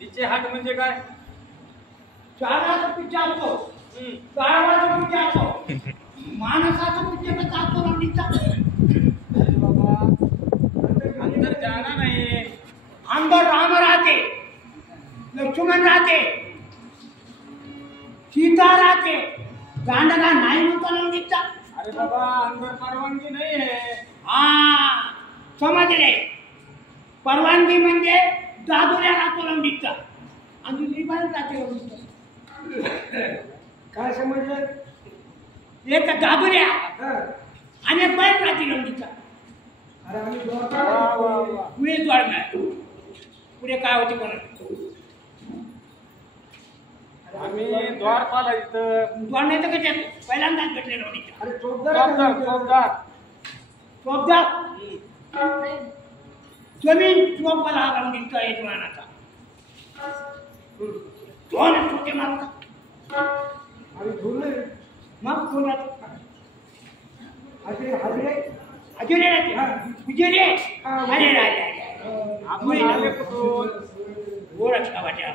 तिचे हात म्हणजे काय? चाराचा पिच्चा असतो, गावाचा पिच्चा असतो, माणसाचा पिच्चा कसा असतो लवडीचा? अरे बाबा, अंदर जाना नाही. अंदर राम राहते, लक्ष्मण राहते, सीता राहते, गांडगा नाही म्हणतो लवडीचा. अरे बाबा, अंदर परवानगी नाही आहे. हा समजले. परवानगी म्हणजे दादुऱ्या राहतो लवडीचा आणि दुसरी बाजू राहते लवडीचा. काय समजलं? एक दादुऱ्या आणि एक बैल राहते लवडीचा. पुढे द्वार नाही, पुढे काय होते कोण? आम्ही द्वारपाल इथं. द्वार नाही तर कशात पहिल्यांदाच भेटले लवडीचा. जमीन चोपला लवडीचा एक मानाचा दोन छोटे मारता मग कोण हजरे विजय अरे राजे गोरक्ष वाट्या